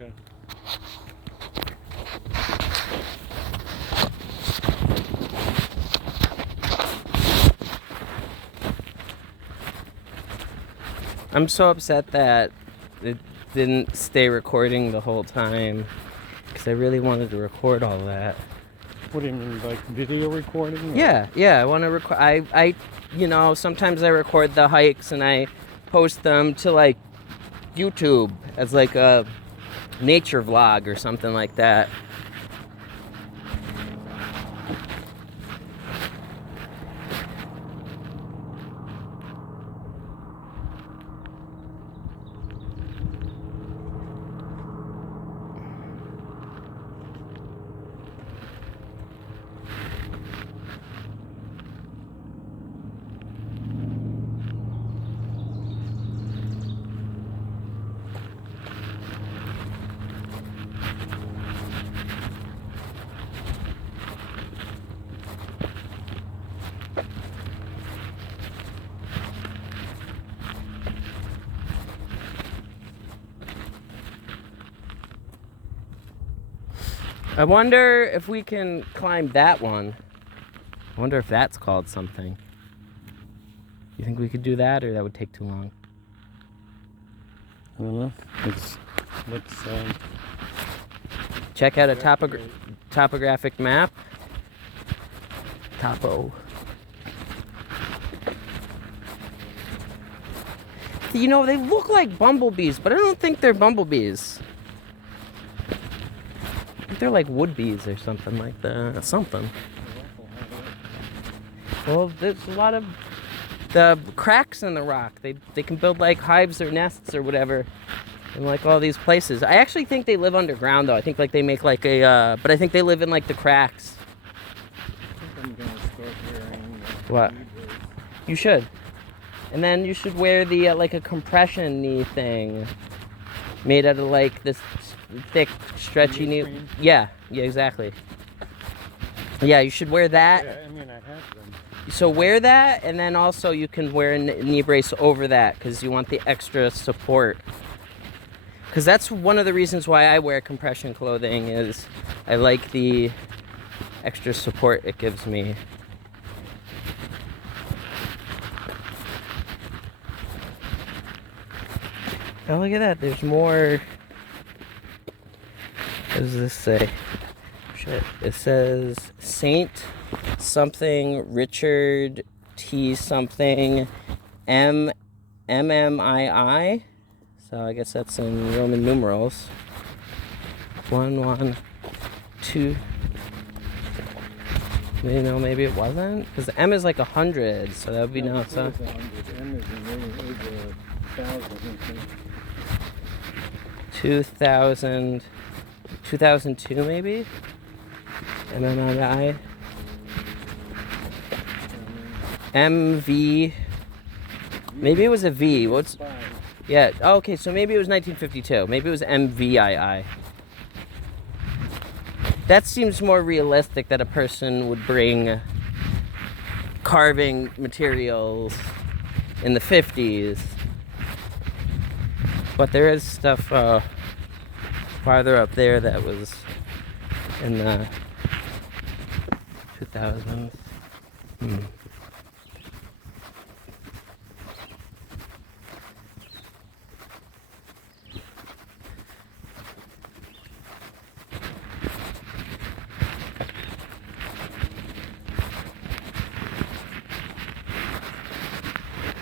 Okay. I'm so upset that it didn't stay recording the whole time, because I really wanted to record all that. What do you mean, like video recording? Yeah, I want to record. I, sometimes I record the hikes and I post them to like YouTube as like a nature vlog or something like that. I wonder if we can climb that one. I wonder if that's called something. You think we could do that, or that would take too long? I don't know. Let's check out a topographic map. Topo. You know, they look like bumblebees, but I don't think they're bumblebees. I think they're like wood bees or something like that. Something. Well, there's a lot of the cracks in the rock. They can build like hives or nests or whatever in like all these places. I actually think they live underground though. I think like they make like a but I think they live in like the cracks. I think I'm gonna start wearing What? knee brace. You should. And then you should wear the like a compression knee thing made out of like this thick stretchy knee. Cream? Yeah, exactly. Yeah, you should wear that. Yeah, I mean I have them. So wear that, and then also you can wear a knee brace over that because you want the extra support. Because that's one of the reasons why I wear compression clothing, is I like the extra support it gives me. Oh, look at that. There's more. What does this say? Shit. It says Saint something Richard T something MMII. So I guess that's in Roman numerals. 1 1 2. You know, maybe it wasn't, because the M is like 100, so that would be no. So. M is over 1,000. 2002 maybe. MMI. MV. Maybe it was a V. What's? Yeah. Oh, okay. So maybe it was 1952. Maybe it was MVII. That seems more realistic, that a person would bring carving materials in the 50s. But there is stuff farther up there that was in the 2000s.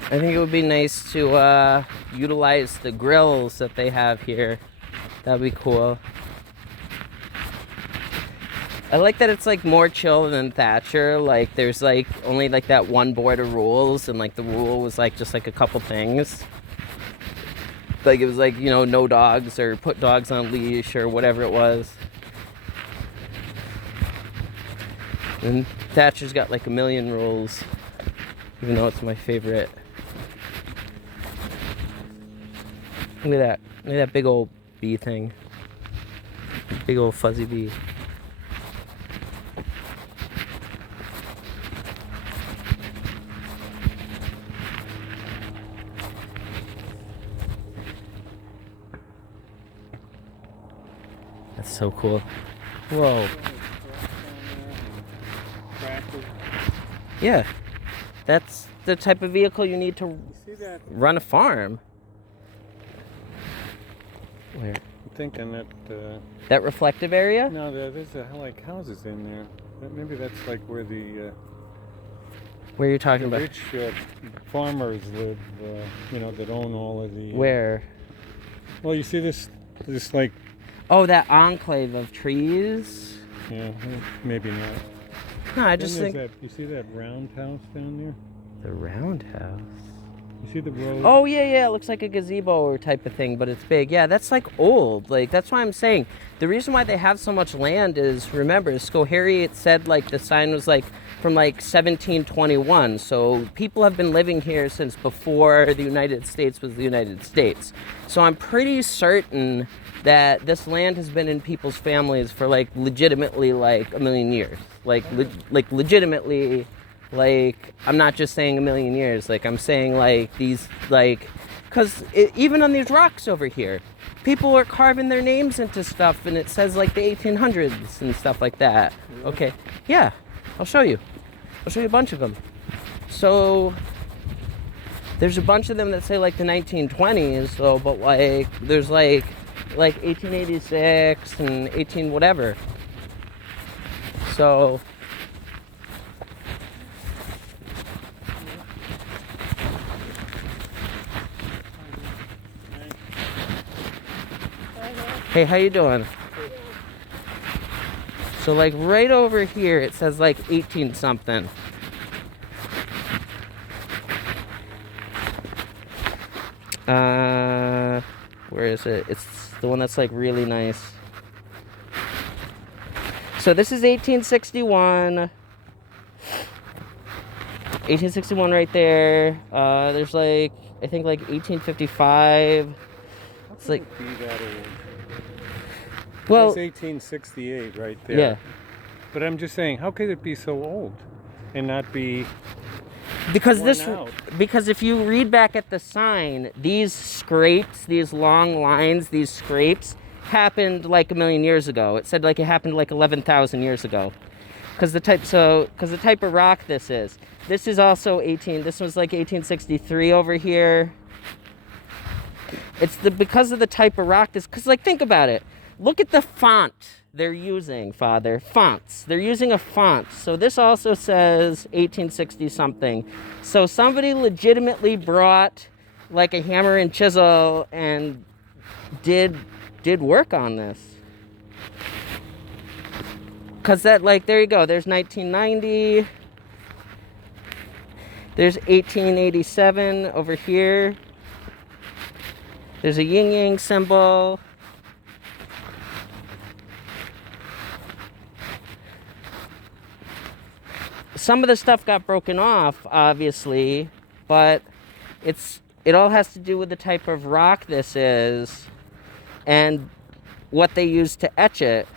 I think it would be nice to utilize the grills that they have here. That'd be cool. I like that it's like more chill than Thatcher. Like there's like only like that one board of rules, and like the rule was like just like a couple things. Like it was like, you know, no dogs or put dogs on leash or whatever it was. And Thatcher's got like a million rules, even though it's my favorite. Look at that. Look at that big old bee thing. Big old fuzzy bee. That's so cool. Whoa. Yeah. That's the type of vehicle you need to run a farm. Where? I'm thinking that... That reflective area? no, there's like houses in there. Maybe that's like where the... Where are you talking about? rich farmers live, that own all of the... Where? Well, you see this like... Oh, that enclave of trees? Yeah, maybe not. No, I just think... You see that roundhouse down there? The roundhouse? You see the road? Oh, yeah, it looks like a gazebo or type of thing, but it's big. Yeah, that's like old. Like, that's why I'm saying the reason why they have so much land is, remember, Schoharie, it said like the sign was like from like 1721. So people have been living here since before the United States was the United States. So I'm pretty certain that this land has been in people's families for like legitimately like a million years. Like legitimately. Like, I'm not just saying a million years, like, I'm saying, like, these, like, because even on these rocks over here, people are carving their names into stuff, and it says, like, the 1800s and stuff like that. Okay, yeah, I'll show you a bunch of them. So, there's a bunch of them that say, like, the 1920s, so, but, like, there's, like 1886 and 18 whatever. So... Hey, how you doing? So like right over here it says like 18 something. Where is it? It's the one that's like really nice. So this is 1861. 1861 right there. There's like, I think like 1855. It's like... be that old? Well, it's 1868 right there. Yeah. But I'm just saying, how could it be so old and not be because worn out? Because if you read back at the sign, these scrapes, these long lines, these scrapes happened like a million years ago. It said like it happened like 11,000 years ago. Because the type of rock this is also this was like 1863 over here. It's because of the type of rock because like think about it. Look at the font they're using, Father. Fonts. They're using a font. So this also says 1860 something. So somebody legitimately brought like a hammer and chisel and did work on this. Cause that like there you go. There's 1990. There's 1887 over here. There's a yin yang symbol. Some of the stuff got broken off, obviously, but it all has to do with the type of rock this is and what they use to etch it.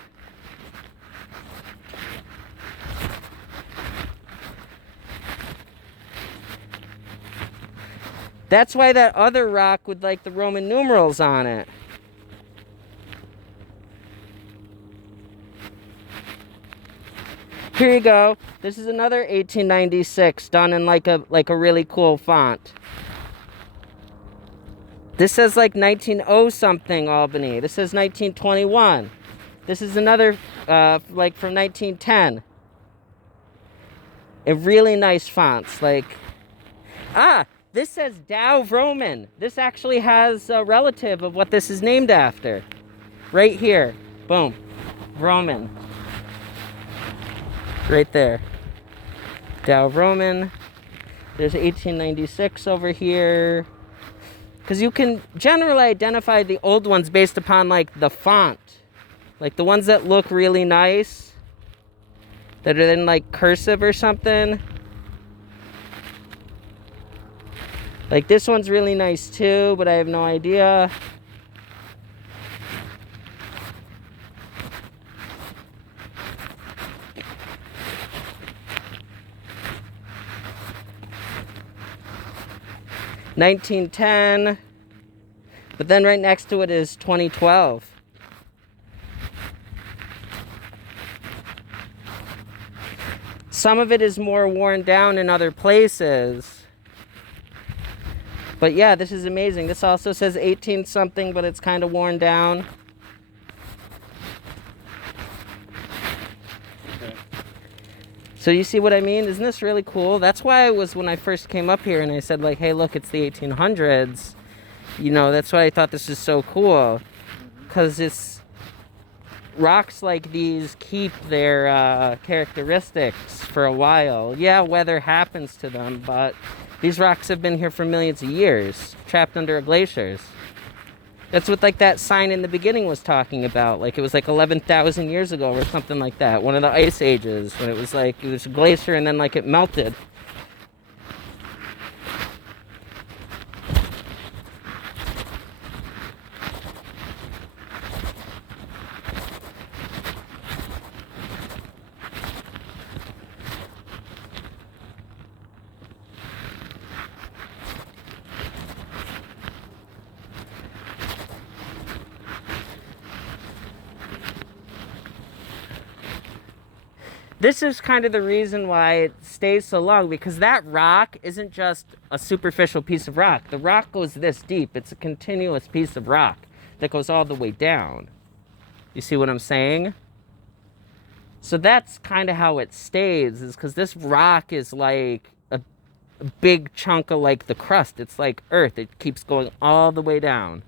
That's why that other rock with like the Roman numerals on it. Here you go. This is another 1896 done in like a really cool font. This says like 1900 something Albany. This says 1921. This is another like from 1910. A really nice fonts like this says Dow Vroman. This actually has a relative of what this is named after. Right here. Boom. Vroman. Right there. Dow Vroman. There's 1896 over here. Because you can generally identify the old ones based upon like the font. Like the ones that look really nice. That are in like cursive or something. Like this one's really nice too, but I have no idea. $1910, but then right next to it is 2012. Some of it is more worn down in other places. But yeah, this is amazing. This also says 18 something, but it's kind of worn down. Okay. So you see what I mean? Isn't this really cool? That's why I was, when I first came up here and I said like, hey, look, it's the 1800s. You know, that's why I thought this is so cool. Because it's rocks like these keep their characteristics for a while. Yeah, weather happens to them, but these rocks have been here for millions of years, trapped under glaciers. That's what like that sign in the beginning was talking about. Like it was like 11,000 years ago or something like that. One of the ice ages when it was a glacier and then like it melted. This is kind of the reason why it stays so long, because that rock isn't just a superficial piece of rock. The rock goes this deep. It's a continuous piece of rock that goes all the way down. You see what I'm saying? So that's kind of how it stays, is because this rock is like a big chunk of like the crust. It's like earth. It keeps going all the way down.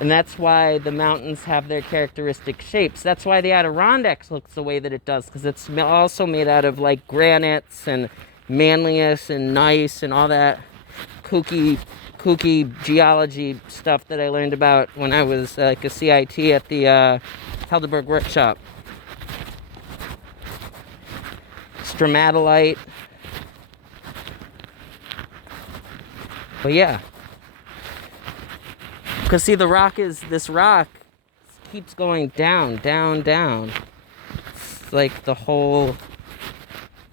And that's why the mountains have their characteristic shapes. That's why the Adirondacks looks the way that it does, because it's also made out of like granites and manlius and gneiss and all that kooky geology stuff that I learned about when I was like a CIT at the Heidelberg workshop. Stromatolite. But yeah. Because see, this rock keeps going down, down, down. It's like the whole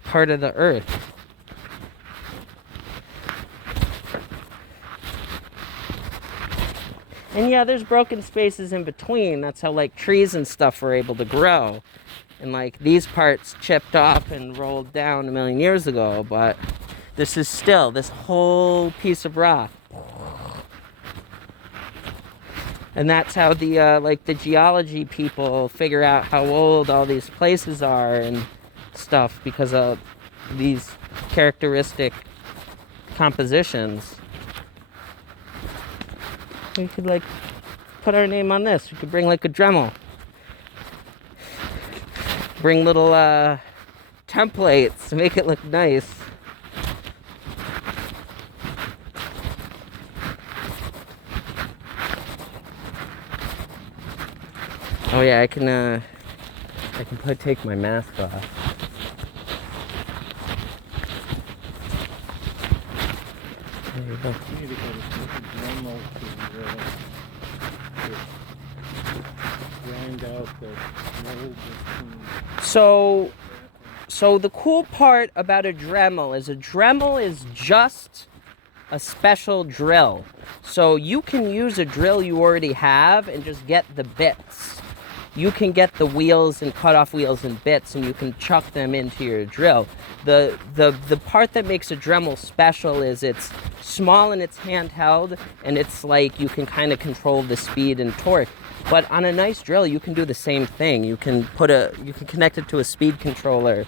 part of the earth. And yeah, there's broken spaces in between. That's how like trees and stuff were able to grow. And like these parts chipped off and rolled down a million years ago. But this is still this whole piece of rock. And that's how the geology people figure out how old all these places are and stuff, because of these characteristic compositions. We could like put our name on this. We could bring like a Dremel. Bring little templates to make it look nice. Oh yeah, I can take my mask off. There you go. You need to go to Dremel to grind out the mold. So the cool part about a Dremel is just a special drill. So you can use a drill you already have and just get the bits. You can get the wheels and cut off wheels and bits, and you can chuck them into your drill. The part that makes a Dremel special is it's small and it's handheld, and it's like you can kind of control the speed and torque. But on a nice drill, you can do the same thing. You can connect it to a speed controller.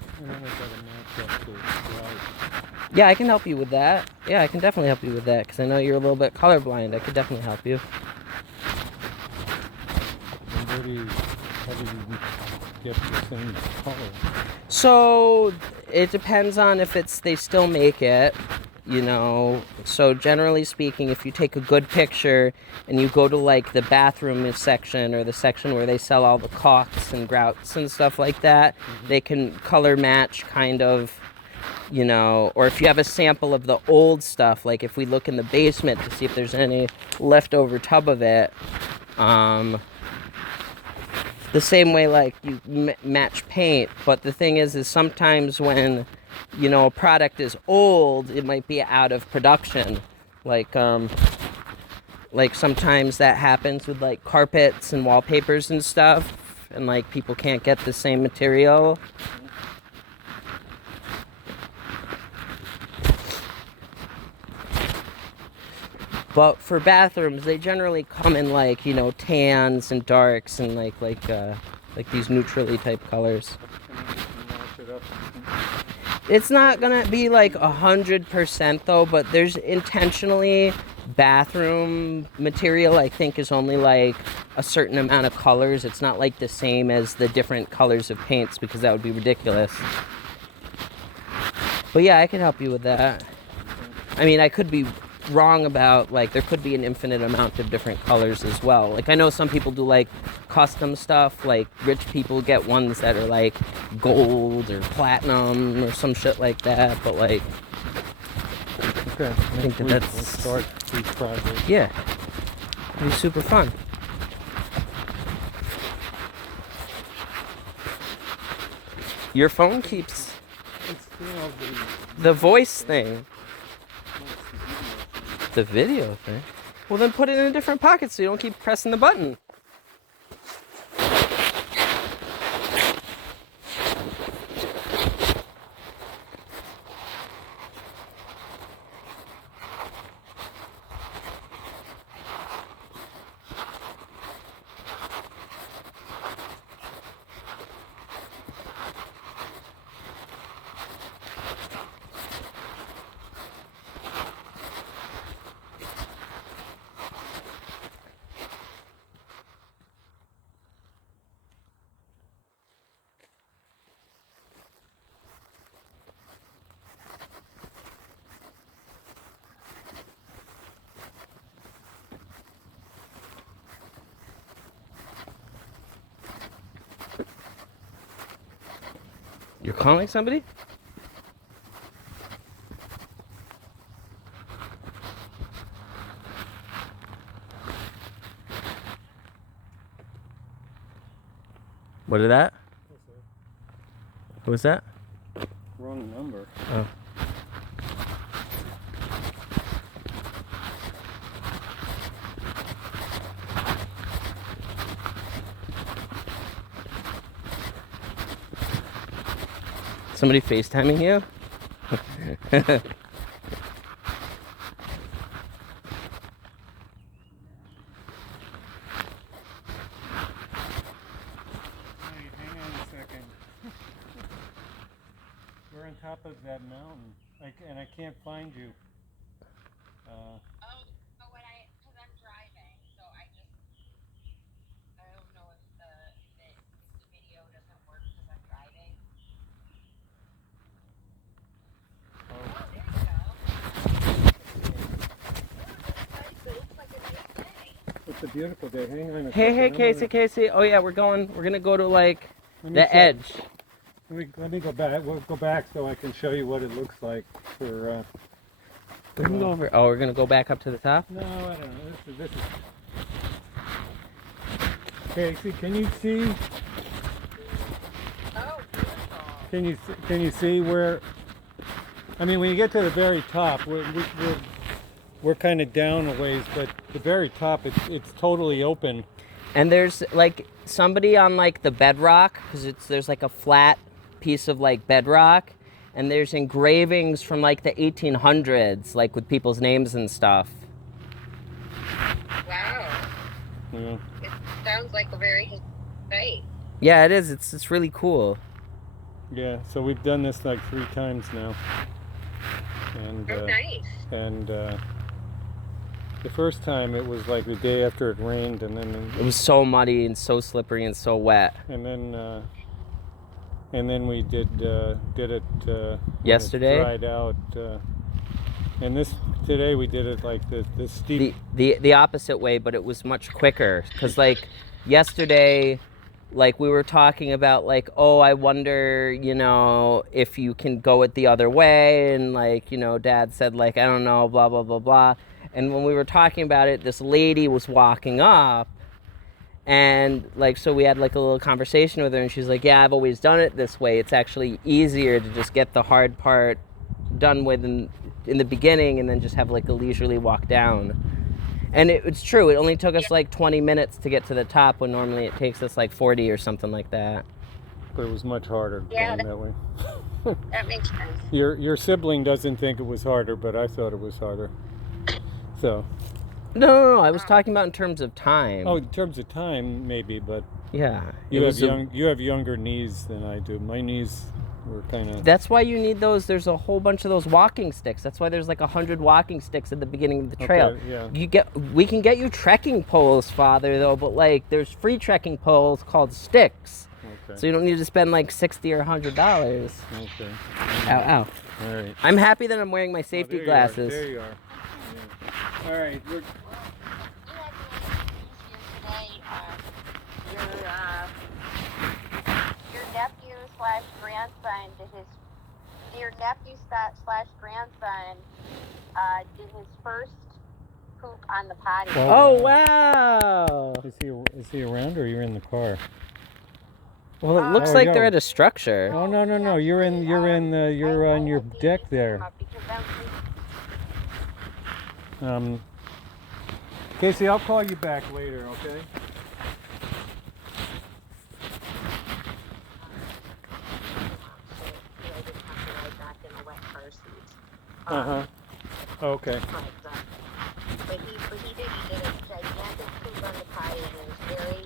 Yeah, I can help you with that. Yeah, I can definitely help you with that, because I know you're a little bit colorblind. I could definitely help you. How do you get the same color? So it depends on if they still make it, you know. So generally speaking, if you take a good picture and you go to like the bathroom section, or the section where they sell all the caulks and grouts and stuff like that, they can color match kind of, you know. Or if you have a sample of the old stuff, like if we look in the basement to see if there's any leftover tub of it, the same way like you match paint. But the thing is sometimes when, you know, a product is old, it might be out of production. Like sometimes that happens with like carpets and wallpapers and stuff. and like people can't get the same material. But for bathrooms, they generally come in like, you know, tans and darks and like these neutrally type colors. It's not gonna be like 100% though, but there's intentionally bathroom material I think is only like a certain amount of colors. It's not like the same as the different colors of paints because that would be ridiculous. But yeah, I can help you with that. I mean, I could be wrong about, like, there could be an infinite amount of different colors as well. Like, I know some people do like custom stuff, like rich people get ones that are like gold or platinum or some shit like that, but like, Okay, I think we'll that's start these projects. yeah, it'll be super fun. Your phone keeps It's, you know, the voice thing. The video thing? Well, then put it in a different pocket so you don't keep pressing the button. You're calling somebody? What is that? What was that? wrong number. Oh. Somebody FaceTiming you? Hang on a second. We're on top of that mountain, and I can't find you. Because I'm driving, so I don't know if the video doesn't work because I'm driving. Oh, there you go. It looks like a nice day. It's a beautiful day. Hang on a Hey, second. Casey. Oh yeah, we're gonna go to like Let me the check. edge. Let me go back. We'll go back so I can show you what it looks like for. We can go over. Oh, we're gonna go back up to the top. No, I don't know. This is. Casey, can you see? Oh, beautiful. Can you see where? I mean, when you get to the very top, we're kind of down a ways, but the very top, it's totally open. And there's like somebody on like the bedrock, because there's like a flat piece of like bedrock, and there's engravings from like the 1800s, like with people's names and stuff. Wow. Yeah. It sounds like a very historic site. Yeah, it is. It's really cool. Yeah. So we've done this like 3 times now, and Oh, nice. and the first time it was like the day after it rained, and then It was so muddy and so slippery and so wet. and then we did it when Yesterday? it dried out, and today we did it like the steep. The opposite way, but it was much quicker. Because like yesterday, like we were talking about like, oh, I wonder, you know, if you can go it the other way, and like, you know, Dad said like, I don't know, blah blah blah blah. And when we were talking about it, this lady was walking up, and like, so we had like a little conversation with her, and she's like, yeah, I've always done it this way. It's actually easier to just get the hard part done with in the beginning, and then just have like a leisurely walk down. And it's true. It only took us like 20 minutes to get to the top when normally it takes us like 40 or something like that. But it was much harder Yeah, going that way. that makes sense. Your sibling doesn't think it was harder, but I thought it was harder. So, No. I was talking about in terms of time. oh, in terms of time, maybe, but yeah. you have younger knees than I do. My knees were kind of. That's why you need those. There's a whole bunch of those walking sticks. That's why there's like 100 walking sticks at the beginning of the trail. Okay, yeah. We can get you trekking poles, Father, though, but like there's free trekking poles called sticks. Okay. So you don't need to spend like $60 or $100. Okay. Ow. All right. I'm happy that I'm wearing my safety there glasses. There you are. Yeah. All right. You had today, your nephew slash grandson did his first poop on the potty. Oh, wow. Is he around or you're in the car? Well, it looks Oh, like yeah. they're at a structure. Oh no. You're on your deck there. Casey, I'll call you back later, okay? Okay. But he did a gigantic poop on the potty and was very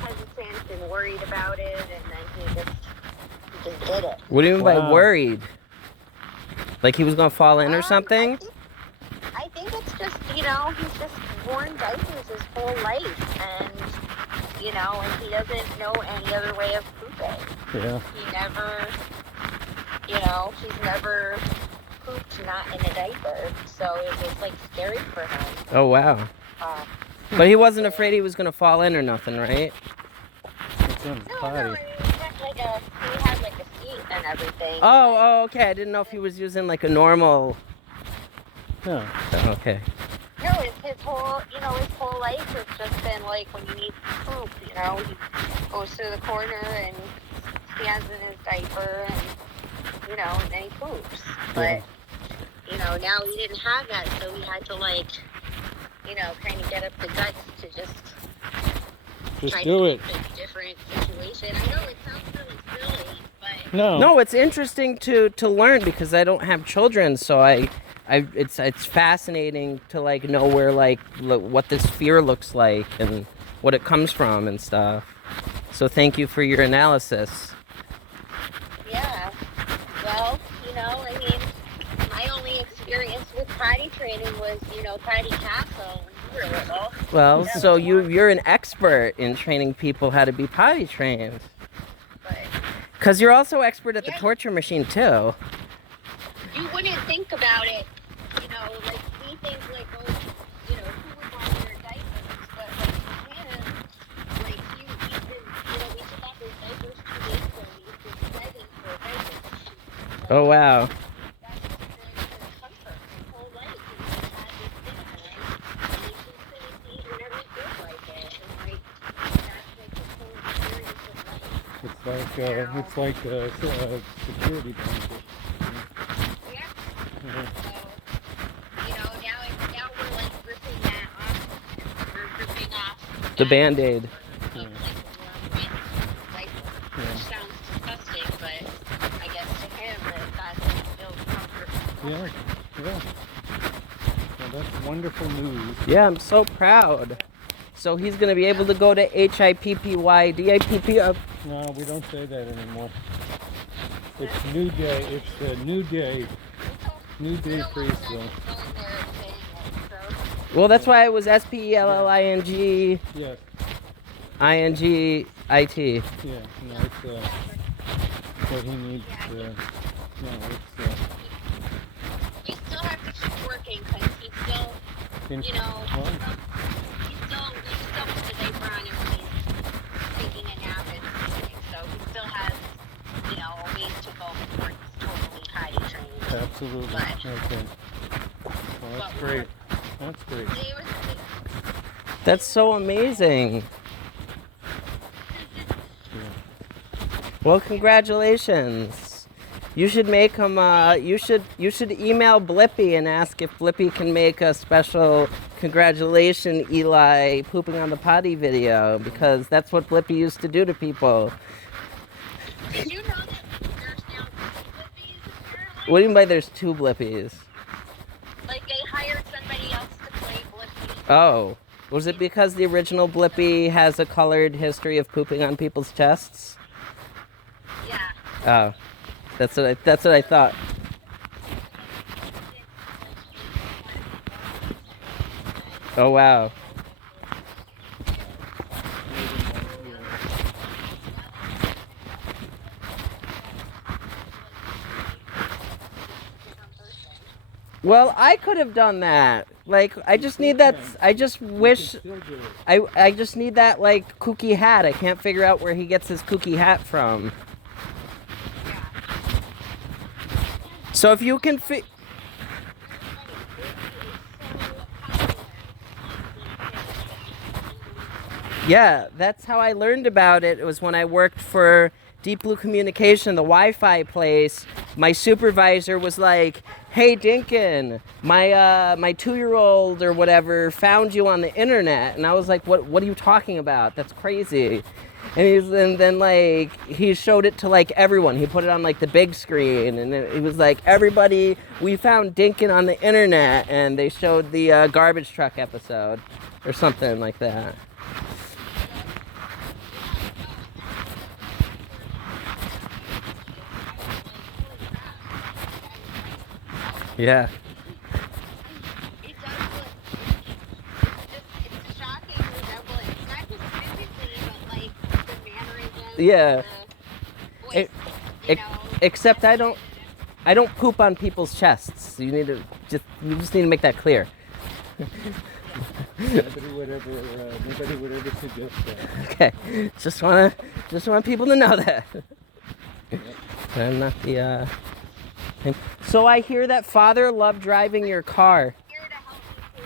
hesitant and worried about it, and then he just did it. What do you mean by Wow. worried? Like he was going to fall in or something? I think it's just, he's just worn diapers his whole life, and he doesn't know any other way of pooping. Yeah. He never, he's never pooped not in a diaper, so it was like scary for him. Oh, wow. But he wasn't afraid he was going to fall in or nothing, right? It's in his No, potty. I mean, he had like a seat and everything. Oh, okay. I didn't know if he was using like a normal. Yeah. Oh, okay. No, it's his whole life has just been like when you need to poop, he goes to the corner and stands in his diaper and, and then he poops. But, now he didn't have that, so he had to kind of get up the guts to just try do to it. keep a different situation. I know it sounds really silly, but No, it's interesting to learn because I don't have children, so it's fascinating to like know where what this fear looks like and what it comes from and stuff. So thank you for your analysis. yeah. Well, my only experience with potty training was, potty castle when you were little. Well, so you're an expert in training people how to be potty trained. But Because you're also expert at the torture machine too. you wouldn't think about it, we think who would want their diapers, but him, we took off his diapers 2 days ago, and he's been begging for a diaper. Oh, wow. That's just been his comfort his whole life. He's had this thing on him, and he keeps in his feet whenever he feels like it. And that's his whole experience of life. It's like a security blanket. Yeah. Mhm. So, now we're ripping that off. We're ripping off The Band-Aid. Yeah. Which sounds disgusting, but I guess to him that's still comfort. Yeah. Well, that's wonderful news. Yeah, I'm so proud. So he's going to be able to go to HIPPYDIPP. No, we don't say that anymore. It's new day. It's a new day. New day preschool. Well, that's why it was SPELLING Yes. INGIT. Yeah. No, it's what he needs. No, it's. You still have to keep working because he's still, In, we still put the diaper on him when he's taking a nap and sleeping. So he still has, a ways to go before he's totally potty trained. absolutely. But- Okay. Well, that's great. That's great. That's so amazing. Well, congratulations. You should make him. You should email Blippi and ask if Blippi can make a special congratulations, Eli, pooping on the potty video, because that's what Blippi used to do to people. Did you know that there's now 2 Blippies apparently? What do you mean by there's 2 Blippis? Like they hired somebody else to play Blippi. Oh. Was it because the original Blippi has a colored history of pooping on people's chests? Yeah. Oh. That's what I thought. Oh wow. Well, I could have done that. Like, I just need that. I just wish. I just need that like kooky hat. I can't figure out where he gets his kooky hat from. So if you can Yeah, that's how I learned about it. It was when I worked for Deep Blue Communication, the Wi-Fi place. My supervisor was like, "Hey, Dinkin, my 2-year-old or whatever found you on the internet," and I was like, "What are you talking about? That's crazy." And then like he showed it to like everyone. He put it on like the big screen, and he was like, "Everybody, we found Dinkin on the internet," and they showed the garbage truck episode or something like that. Yeah. It does look. It's shocking resemblance. Not just physically, but like the mannerisms. Yeah. The voice, It- Except I don't poop on people's chests. You just need to make that clear. Nobody would ever suggest that. Okay. Just want people to know that. I'm not the So I hear that Father loved driving your car. Here to help you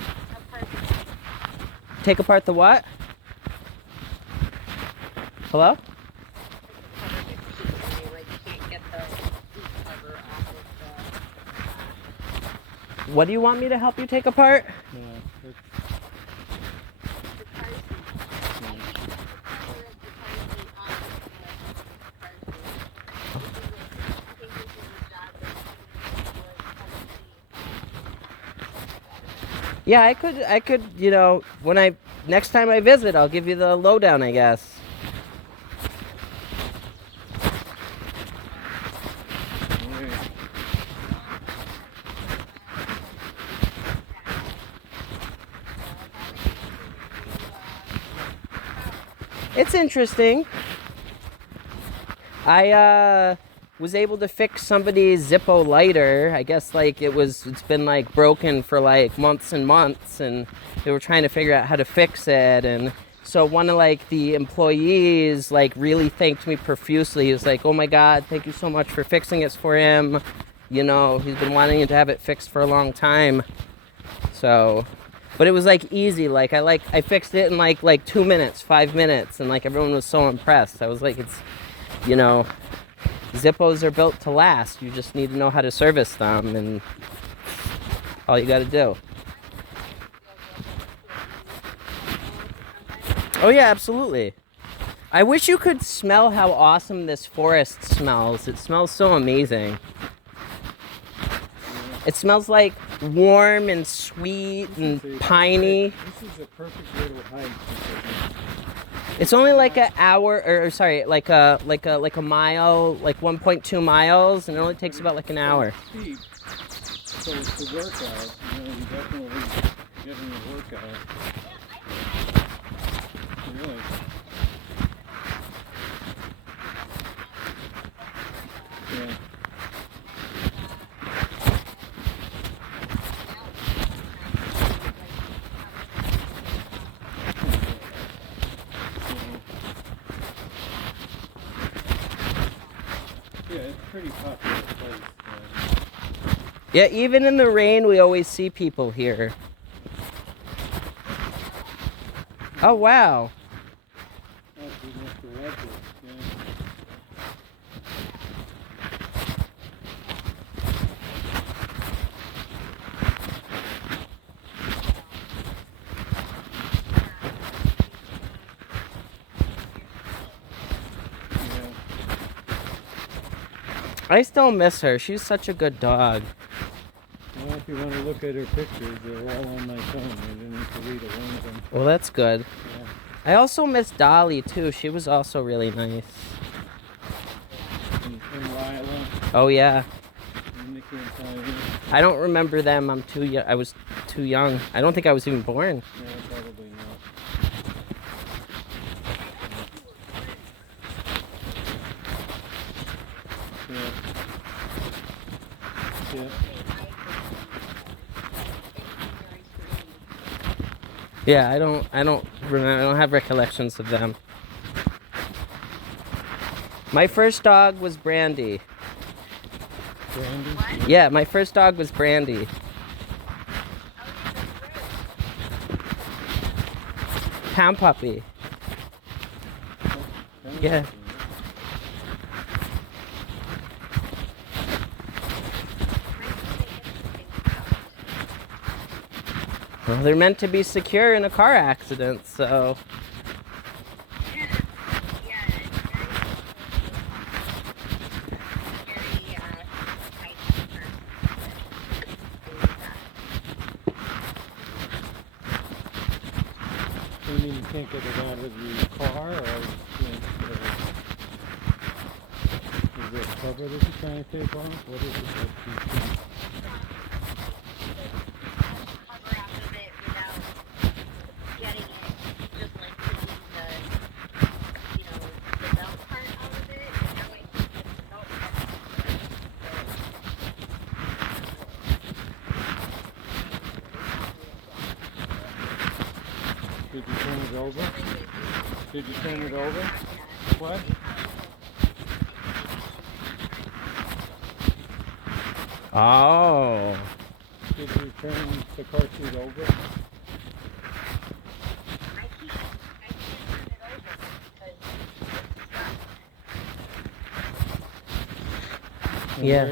Take apart the what? Hello? What do you want me to help you take apart? No, it's, Yeah, I could, when next time I visit, I'll give you the lowdown, I guess. It's interesting. I was able to fix somebody's Zippo lighter. I guess like it's been like broken for like months and months, and they were trying to figure out how to fix it. And so one of like the employees like really thanked me profusely. He was like, "Oh my God, thank you so much for fixing it for him. He's been wanting to have it fixed for a long time." So, but it was like easy. Like I fixed it in like 2 minutes, 5 minutes, and like everyone was so impressed. I was like, it's, Zippos are built to last. You just need to know how to service them, and all you got to do. Oh yeah, absolutely. I wish you could smell how awesome this forest smells. It smells so amazing. It smells like warm and sweet and piney. this is a perfect little hike. It's only like an hour, like a mile, like 1.2 miles, and it only takes about like an hour. Steep, so it's a workout. You definitely getting a workout. Really. Yeah. Yeah, it's a pretty popular place. Yeah, even in the rain, we always see people here. Oh, wow. Oh, we must have read this, yeah. I still miss her. She's such a good dog. Well, if you want to look at her pictures, they're all on my phone. I didn't have to read a one of them. Well, that's good. Yeah. I also miss Dolly, too. She was also really nice. And Lila, Oh, yeah. and Nikki and Tyler. I don't remember them. I'm too young. I was too young. I don't think I was even born. Yeah, probably not. Yeah. Yeah. Yeah, I don't remember. I don't have recollections of them. My first dog was Brandy. Brandy? Yeah, my first dog was Brandy. Pound puppy. Yeah. Well, they're meant to be secure in a car accident, so. You mean you can't get it out of the car, or is there a cover that you're trying to take off? What is it that you think? Cover out of it without getting it, just like taking the, the belt part out of it. That way you can get the belt part out Did you turn it over? Did you turn it over? What? Oh. Did you turn the car seat over? I can't turn it over because it's stuck. And Yeah.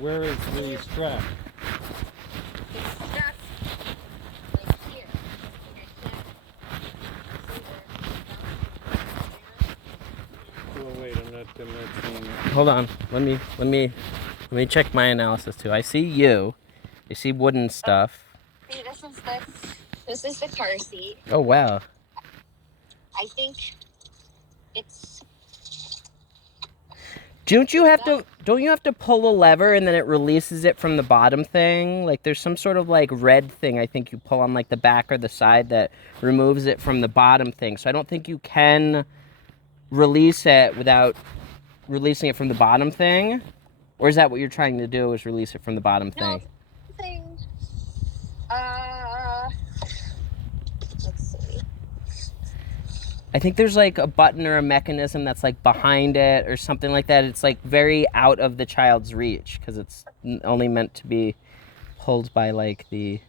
Where is the strap? It's stuck like here. Oh wait, I'm not seeing it. Hold on. Let me check my analysis too. I see you. I see wooden stuff. See, this is the car seat. Oh wow. I think it's Don't you have to pull a lever and then it releases it from the bottom thing? Like there's some sort of like red thing I think you pull on like the back or the side that removes it from the bottom thing. So I don't think you can release it without releasing it from the bottom thing. Or is that what you're trying to do, is release it from the bottom thing? thing. Let's see. I think there's like a button or a mechanism that's like behind it or something like that. It's like very out of the child's reach because it's only meant to be pulled by like the.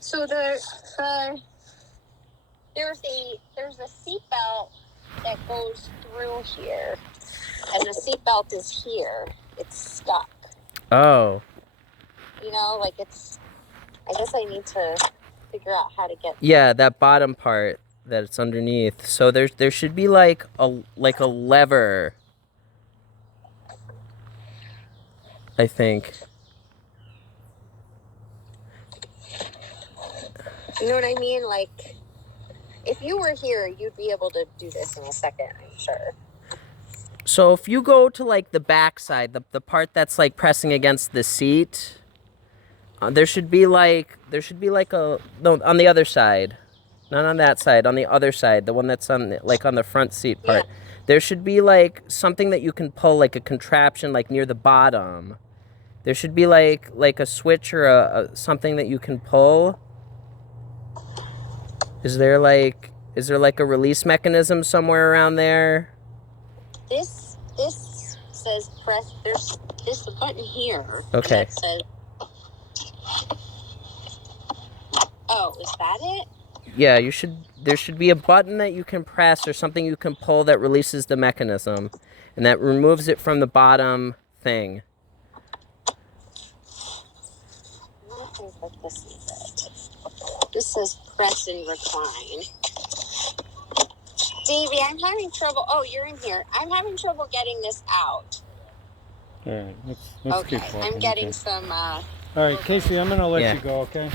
So there's a seat belt that goes through here, and the seat belt is here. It's stuck. Oh. Like it's. I guess I need to figure out how to get. Yeah, that bottom part that it's underneath. So there should be like a lever. I think. You know what I mean? Like, if you were here, you'd be able to do this in a second, I'm sure. So if you go to like the back side, the part that's like pressing against the seat, there should be like a no on the other side, not on that side, on the other side, the one that's on the front seat part. Yeah. There should be like something that you can pull, like a contraption, like near the bottom. There should be like a switch or a something that you can pull. Is there like a release mechanism somewhere around there? This says press. There's this button here. Okay. That says. Oh, is that it? Yeah, there should be a button that you can press or something you can pull that releases the mechanism, and that removes it from the bottom thing. I don't think that this is it. This says press and recline. Davey, I'm having trouble. Oh, you're in here. I'm having trouble getting this out. All right, let's Okay, keep walking. I'm getting okay. some. All right, Casey, I'm gonna let Yeah. you go. Okay.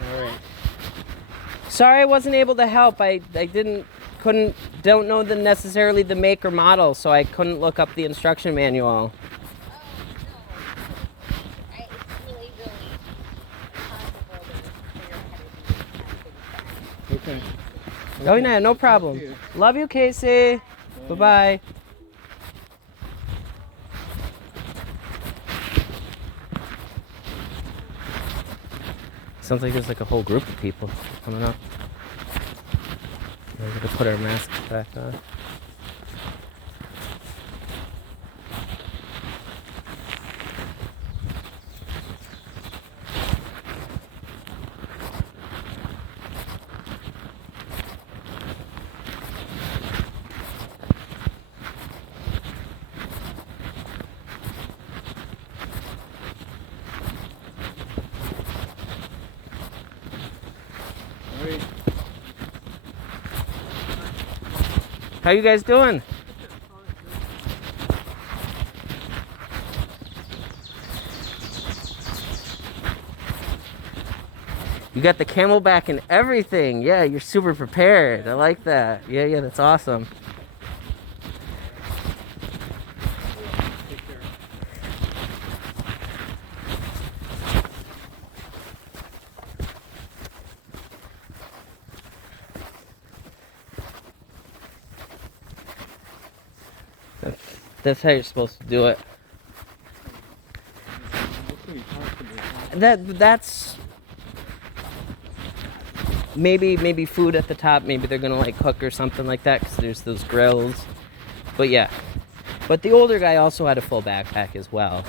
All right. Sorry I wasn't able to help. I don't know necessarily the make or model, so I couldn't look up the instruction manual. It's really, really impossible to figure out how to do Okay. Oh, yeah, no problem. Love you, Casey. Bye-bye. Sounds like there's like a whole group of people coming up. We're gonna put our masks back on. All right. How you guys doing? You got the camelback and everything. Yeah, you're super prepared. I like that. Yeah, that's awesome. Take care. That's how you're supposed to do it. We're pretty comfortable, huh? That's maybe food at the top. Maybe they're gonna like cook or something like that because there's those grills. But yeah, but the older guy also had a full backpack as well.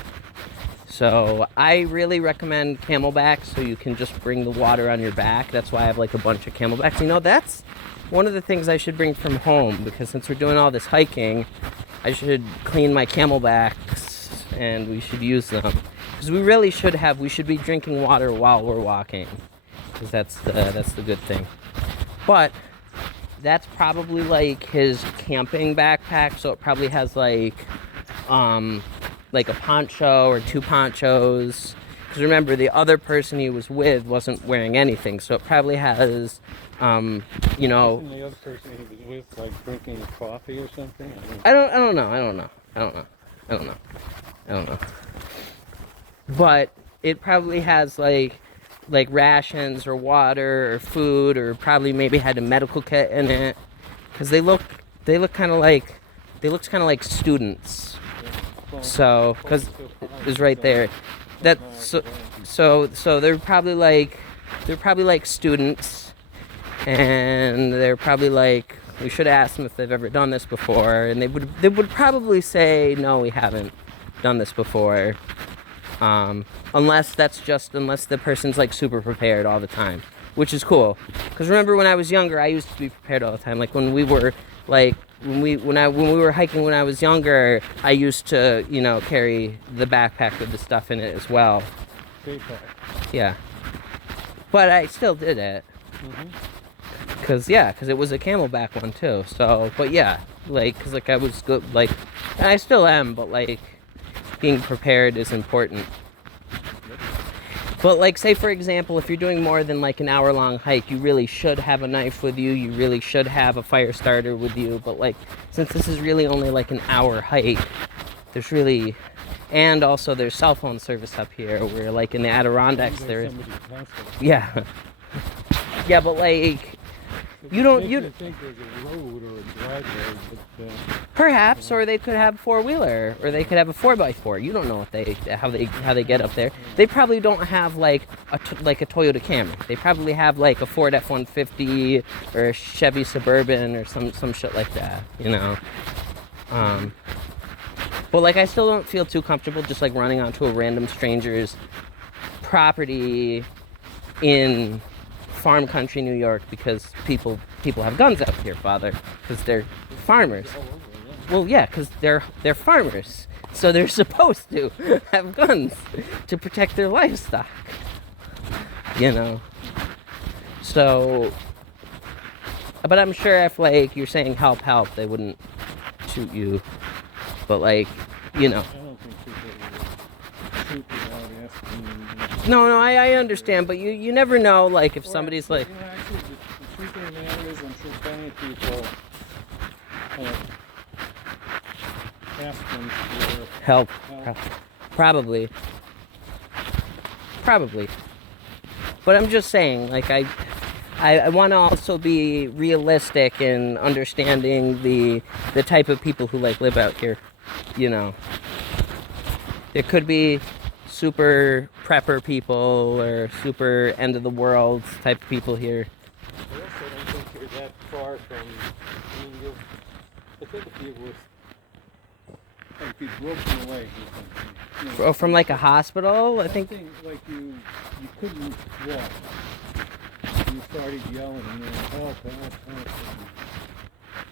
So I really recommend camelback so you can just bring the water on your back. That's why I have like a bunch of camelbacks. You know, that's one of the things I should bring from home because since we're doing all this hiking, I should clean my camelbacks and we should use them. Because we should be drinking water while we're walking. Because that's the good thing. But that's probably like his camping backpack, so it probably has like a poncho or two ponchos. Because remember, the other person he was with wasn't wearing anything, so it probably has, Isn't the other person he was with like drinking coffee or something? I don't know. But it probably has like rations or water or food, or probably maybe had a medical kit in it, because they look kind of like students. So because it was right there, so they're probably like students, and they're probably like, we should ask them if they've ever done this before, and they would probably say no, we haven't done this before. Unless the person's like super prepared all the time, which is cool. Because remember when I was younger, I used to be prepared all the time. Like when we were hiking when I was younger, I used to, carry the backpack with the stuff in it as well. Yeah. But I still did it. Because it was a camelback one too. So, but yeah, because I was good, and I still am, but being prepared is important. But say for example, if you're doing more than an hour-long hike, you really should have a knife with you. You really should have a fire starter with you. But since this is really only an hour hike, and also there's cell phone service up here. We're in the Adirondacks. There, yeah, yeah. But you think there's a road or a driveway, but perhaps, or they could have four-wheeler, or they could have a 4x4. You don't know how they get up there. They probably don't have a Toyota Camry. They probably have a Ford F-150 or a Chevy Suburban or some shit like that. But I still don't feel too comfortable just running onto a random stranger's property in farm country New York, because people have guns out here, Father, because they're farmers. Well, yeah, because they're farmers, so they're supposed to have guns to protect their livestock. So But I'm sure if, like, you're saying help, they wouldn't shoot you. But, like, you know. I don't think people would shoot without asking. No, I understand, but you never know, like, if somebody's like... You know, actually, the truth of the matter is, I'm sure plenty of people ask them for Help. help. Probably. But I'm just saying, like, I want to also be realistic in understanding the type of people who, like, live out here, you know. There could be super prepper people or super end of the world type of people here. I also don't think you're that far from, I mean, I think if you were, like, you broken a leg or something. You know, Oh, from, like, a hospital, I think. Like you couldn't walk. You started yelling and then help.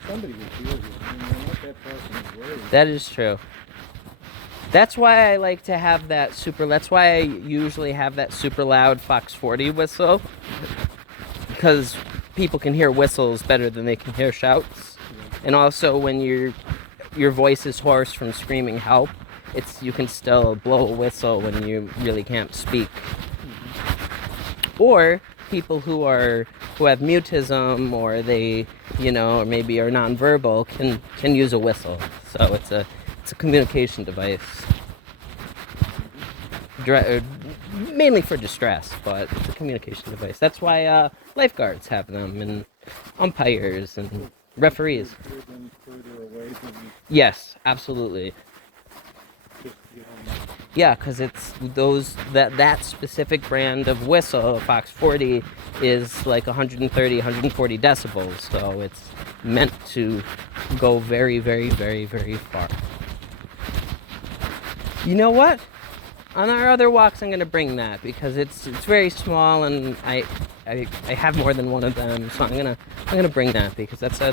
Somebody would hear you. I mean, you're not that far from the road. That is true. That's why I like to have that super, that's why I usually have that super loud Fox 40 whistle. Because people can hear whistles better than they can hear shouts. And also when your voice is hoarse from screaming help, you can still blow a whistle when you really can't speak. Or people who have mutism, or they, you know, or maybe are nonverbal can use a whistle. So it's a communication device. Mainly for distress, but it's a communication device. That's why lifeguards have them, and umpires and referees. Yes, absolutely. Yeah, because it's that specific brand of whistle, Fox 40, is like 130, 140 decibels, so it's meant to go very, very, very, very far. You know what? On our other walks, I'm gonna bring that because it's very small, and I have more than one of them, so I'm gonna bring that because that's a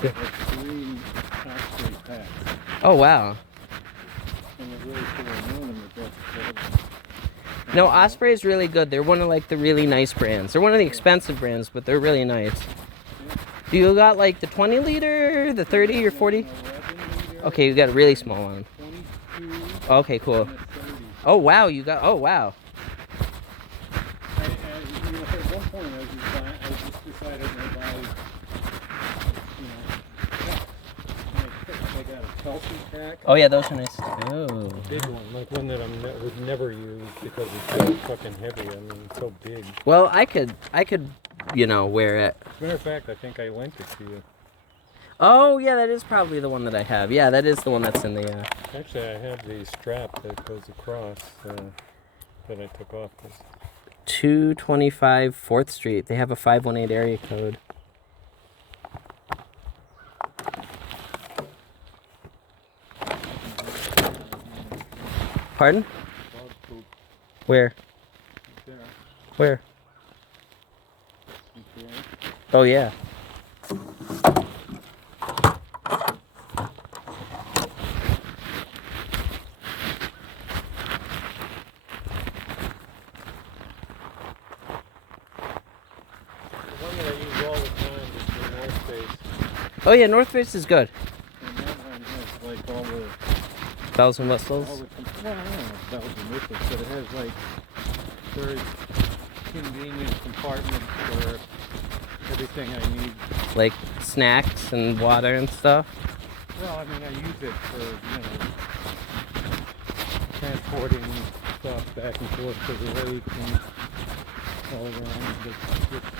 good. Oh wow. No, Osprey is really good. They're one of like the really nice brands. They're one of the expensive brands, but they're really nice. Do you got like the 20 liter, the 30 or 40? Okay, you got a really small one. Okay, cool. Oh wow, oh wow. You know, at one point I just decided to buy, I got a Kelsey pack. Oh yeah, those are nice too. Big one, like one that I would never use because it's so fucking heavy. I mean, it's so big. Well, I could, you know, wear it. As a matter of fact, I think I lent it to you. Oh yeah, that is probably the one that I have. Yeah, that is the one that's in the. Actually, I have the strap that goes across that I took off. 225 4th Street. They have a 518 area code. Pardon? Where? Where? Oh yeah. Oh yeah, North Face is good. And that one has like all the bells and whistles. Well, I don't know bells and whistles, but it has like very convenient compartments for everything I need. Like snacks and water and stuff. Well, I mean, I use it for, you know, transporting stuff back and forth to the lake and all around. But just,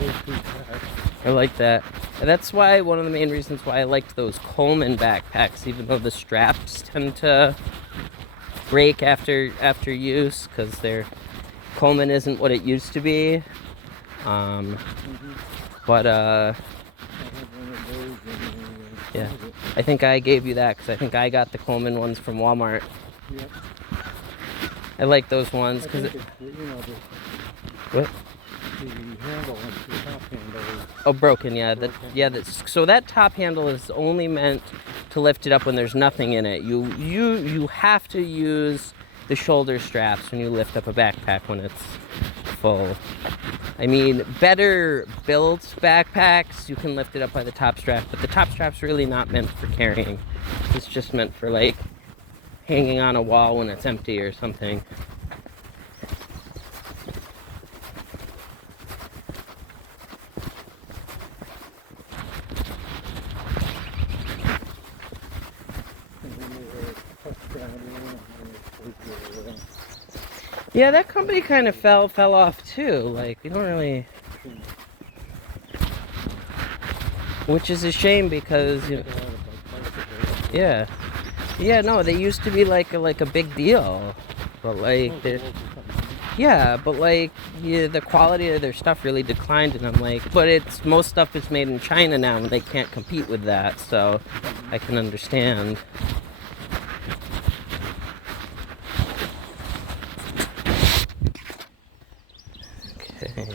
those two packs. I like that. And that's why one of the main reasons why I liked those Coleman backpacks, even though the straps tend to break after use, because Coleman isn't what it used to be. But yeah, I think I gave you that because I think I got the Coleman ones from Walmart. Yep. I like those ones because what? The handle, the top handle is oh, broken. Yeah, so that top handle is only meant to lift it up when there's nothing in it. You have to use the shoulder straps when you lift up a backpack when it's full. I mean, better built backpacks, you can lift it up by the top strap, but the top strap's really not meant for carrying. It's just meant for like hanging on a wall when it's empty or something. Yeah, that company kind of fell off too. Like, we don't really, which is a shame because, you know, yeah, no, they used to be like a big deal, but like, yeah, but like, yeah, the quality of their stuff really declined, and I'm like, but most stuff is made in China now, and they can't compete with that, so I can understand. Okay.